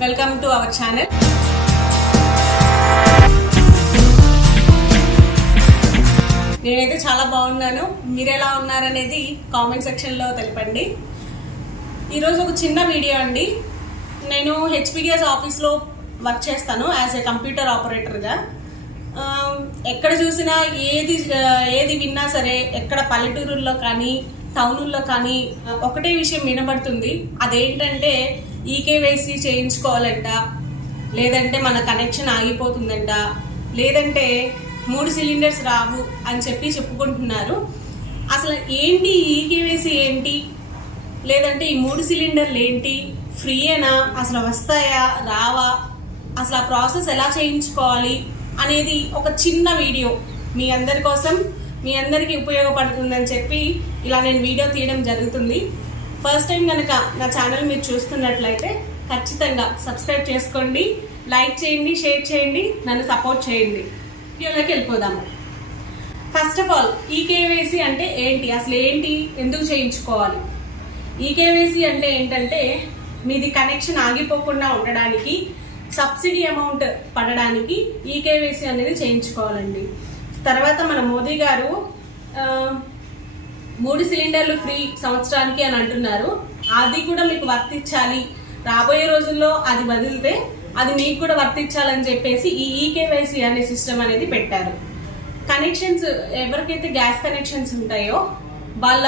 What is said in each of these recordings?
Welcome to our channel. నేనైతే చాలా బాగున్నాను. మీరు ఎలా ఉన్నారనేది కామెంట్ సెక్షన్లో తెలపండి. ఈరోజు ఒక చిన్న వీడియో అండి. నేను హెచ్పిగ్యాస్ ఆఫీస్లో వర్క్ చేస్తాను యాజ్ ఏ కంప్యూటర్ ఆపరేటర్గా. ఎక్కడ చూసినా ఏది విన్నా సరే, ఎక్కడ పల్లెటూరుల్లో కానీ టౌనుల్లో కానీ ఒకటే విషయం వినబడుతుంది. అదేంటంటే ఈకేవైసీ చేయించుకోవాలంట, లేదంటే మన కనెక్షన్ ఆగిపోతుందంట, లేదంటే 3 సిలిండర్స్ రావు అని చెప్పుకుంటున్నారు. అసలు ఏంటి ఈకేవైసీ ఏంటి, లేదంటే ఈ 3 సిలిండర్లు ఏంటి, ఫ్రీయేనా, అసలు వస్తాయా రావా, అసలు ఆ ప్రాసెస్ ఎలా చేయించుకోవాలి అనేది ఒక చిన్న వీడియో మీ అందరి కోసం, మీ అందరికీ ఉపయోగపడుతుందని చెప్పి ఇలా నేను వీడియో తీయడం జరుగుతుంది. ఫస్ట్ టైం కనుక నా ఛానల్ మీరు చూస్తున్నట్లయితే ఖచ్చితంగా సబ్స్క్రైబ్ చేసుకోండి, లైక్ చేయండి, షేర్ చేయండి, నన్ను సపోర్ట్ చేయండి. వీడియోలోకి వెళ్ళిపోదాము. ఫస్ట్ ఆఫ్ ఆల్ ఈకేవైసీ అంటే ఏంటి, అసలు ఏంటి, ఎందుకు చేయించుకోవాలి? ఈకేవైసీ అంటే ఏంటంటే మీది కనెక్షన్ ఆగిపోకుండా ఉండడానికి, సబ్సిడీ అమౌంట్ పడడానికి ఈకేవైసీ అనేది చేయించుకోవాలండి. తర్వాత మన మోదీ గారు 3 సిలిండర్లు ఫ్రీ సంవత్సరానికి అని అంటున్నారు. అది కూడా మీకు వర్తించాలి, రాబోయే రోజుల్లో అది వదిలితే అది మీకు కూడా వర్తించాలని చెప్పేసి ఈ ఈకేవైసీ అనే సిస్టమ్ అనేది పెట్టారు. కనెక్షన్స్ ఎవరికైతే గ్యాస్ కనెక్షన్స్ ఉంటాయో వాళ్ళ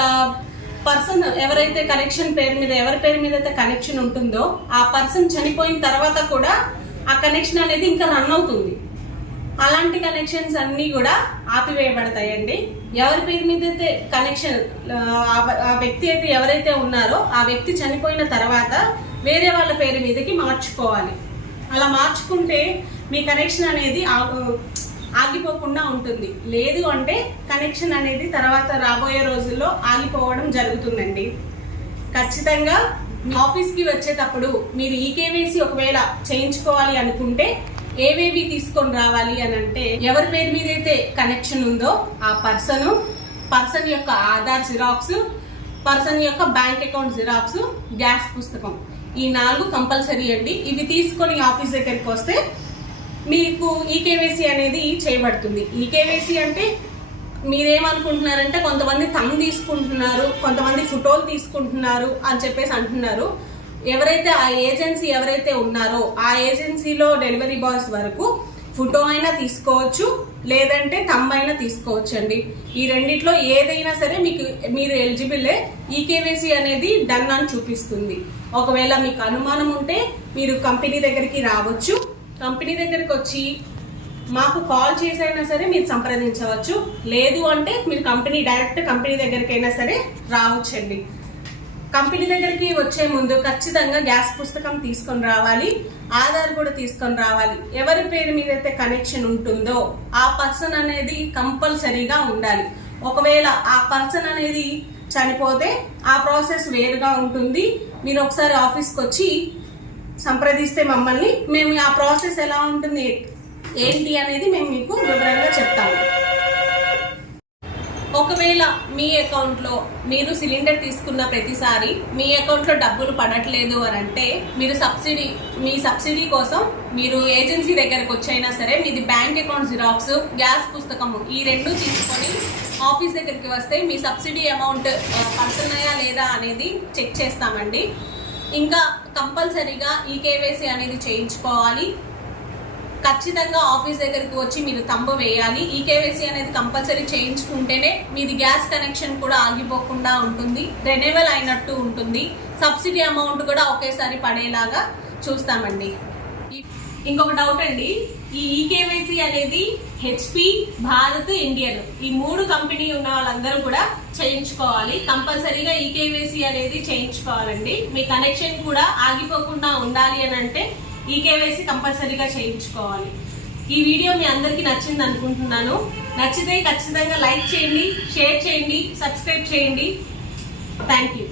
పర్సన్ ఎవరైతే కనెక్షన్ పేరు మీద, ఎవరి పేరు మీద అయితే కనెక్షన్ ఉంటుందో ఆ పర్సన్ చనిపోయిన తర్వాత కూడా ఆ కనెక్షన్ అనేది ఇంకా రన్ అవుతుంది. అలాంటి కనెక్షన్స్ అన్నీ కూడా ఆపివేయబడతాయండి. ఎవరి పేరు మీద అయితే కనెక్షన్, ఆ వ్యక్తి అయితే ఎవరైతే ఉన్నారో ఆ వ్యక్తి చనిపోయిన తర్వాత వేరే వాళ్ళ పేరు మీదకి మార్చుకోవాలి. అలా మార్చుకుంటే మీ కనెక్షన్ అనేది ఆగిపోకుండా ఉంటుంది. లేదు అంటే కనెక్షన్ అనేది తర్వాత రాబోయే రోజుల్లో ఆగిపోవడం జరుగుతుందండి. ఖచ్చితంగా ఆఫీస్కి వచ్చేటప్పుడు మీరు ఈకేవైసీ ఒకవేళ చేయించుకోవాలి అనుకుంటే ఏవేవి తీసుకొని రావాలి అని అంటే, ఎవరి పేరు మీద అయితే కనెక్షన్ ఉందో ఆ పర్సన్ యొక్క ఆధార్ జిరాక్స్, పర్సన్ యొక్క బ్యాంక్ అకౌంట్ జిరాక్స్, గ్యాస్ పుస్తకం, ఈ 4 కంపల్సరీ అండి. ఇవి తీసుకొని ఆఫీస్ దగ్గరికి వస్తే మీకు ఈకేవైసీ అనేది చేయబడుతుంది. ఈకేవైసీ అంటే మీరేమనుకుంటున్నారంటే కొంతమంది థంబ్ తీసుకుంటున్నారు, కొంతమంది ఫోటోలు తీసుకుంటున్నారు అని చెప్పేసి అంటున్నారు. ఎవరైతే ఆ ఏజెన్సీ ఎవరైతే ఉన్నారో ఆ ఏజెన్సీలో డెలివరీ బాయ్స్ వరకు ఫోటో అయినా తీసుకోవచ్చు, లేదంటే థంబ్ అయినా తీసుకోవచ్చు అండి. ఈ రెండిట్లో ఏదైనా సరే మీరు ఎలిజిబులే. ఈకేవైసీ అనేది డన్ అని చూపిస్తుంది. ఒకవేళ మీకు అనుమానం ఉంటే మీరు కంపెనీ దగ్గరికి రావచ్చు. కంపెనీ దగ్గరికి వచ్చి మాకు కాల్ చేసైనా సరే మీరు సంప్రదించవచ్చు. లేదు అంటే మీరు డైరెక్ట్ కంపెనీ దగ్గరికైనా సరే రావచ్చండి. కంపెనీ దగ్గరికి వచ్చే ముందు ఖచ్చితంగా గ్యాస్ పుస్తకం తీసుకొని రావాలి, ఆధార్ కూడా తీసుకొని రావాలి. ఎవరి పేరు మీద అయితే కనెక్షన్ ఉంటుందో ఆ పర్సన్ అనేది కంపల్సరీగా ఉండాలి. ఒకవేళ ఆ పర్సన్ అనేది చనిపోతే ఆ ప్రాసెస్ వేరుగా ఉంటుంది. మీరు ఒకసారి ఆఫీస్కి వచ్చి సంప్రదిస్తే మమ్మల్ని, మేము ఆ ప్రాసెస్ ఎలా ఉంటుంది ఏంటి అనేది మేము మీకు వివరంగా చెప్తాము. ఒకవేళ మీ అకౌంట్లో మీరు సిలిండర్ తీసుకున్న ప్రతిసారి మీ అకౌంట్లో డబ్బులు పడట్లేదు అని అంటే, మీ సబ్సిడీ కోసం మీరు ఏజెన్సీ దగ్గరకు వచ్చైనా సరే మీది బ్యాంక్ అకౌంట్ జిరాక్స్, గ్యాస్ పుస్తకము ఈ 2 తీసుకొని ఆఫీస్ దగ్గరికి వస్తే మీ సబ్సిడీ అమౌంట్ పడుతున్నాయా లేదా అనేది చెక్ చేస్తామండి. ఇంకా కంపల్సరీగా ఈకేవైసీ అనేది చేయించుకోవాలి. ఖచ్చితంగా ఆఫీస్ దగ్గరికి వచ్చి మీరు థంబ్ వేయాలి. ఈకేవైసీ అనేది కంపల్సరీ చేయించుకుంటేనే మీది గ్యాస్ కనెక్షన్ కూడా ఆగిపోకుండా ఉంటుంది, రెన్యువల్ అయినట్టు ఉంటుంది. సబ్సిడీ అమౌంట్ కూడా ఒకేసారి పడేలాగా చూస్తామండి. ఇంకొక డౌట్ అండి, ఈ ఈకేవైసీ అనేది హెచ్పి, భారత్, ఇండియన్ ఈ 3 కంపెనీ ఉన్న వాళ్ళందరూ కూడా చేయించుకోవాలి. కంపల్సరీగా ఈకేవైసీ అనేది చేయించుకోవాలండి. మీ కనెక్షన్ కూడా ఆగిపోకుండా ఉండాలి అని అంటే ఈకేవైసీ కంపల్సరీగా చేయించుకోవాలి. ఈ వీడియో మీ అందరికీ నచ్చింది అనుకుంటున్నాను. నచ్చితే ఖచ్చితంగా లైక్ చేయండి, షేర్ చేయండి, సబ్స్క్రైబ్ చేయండి. Thank you.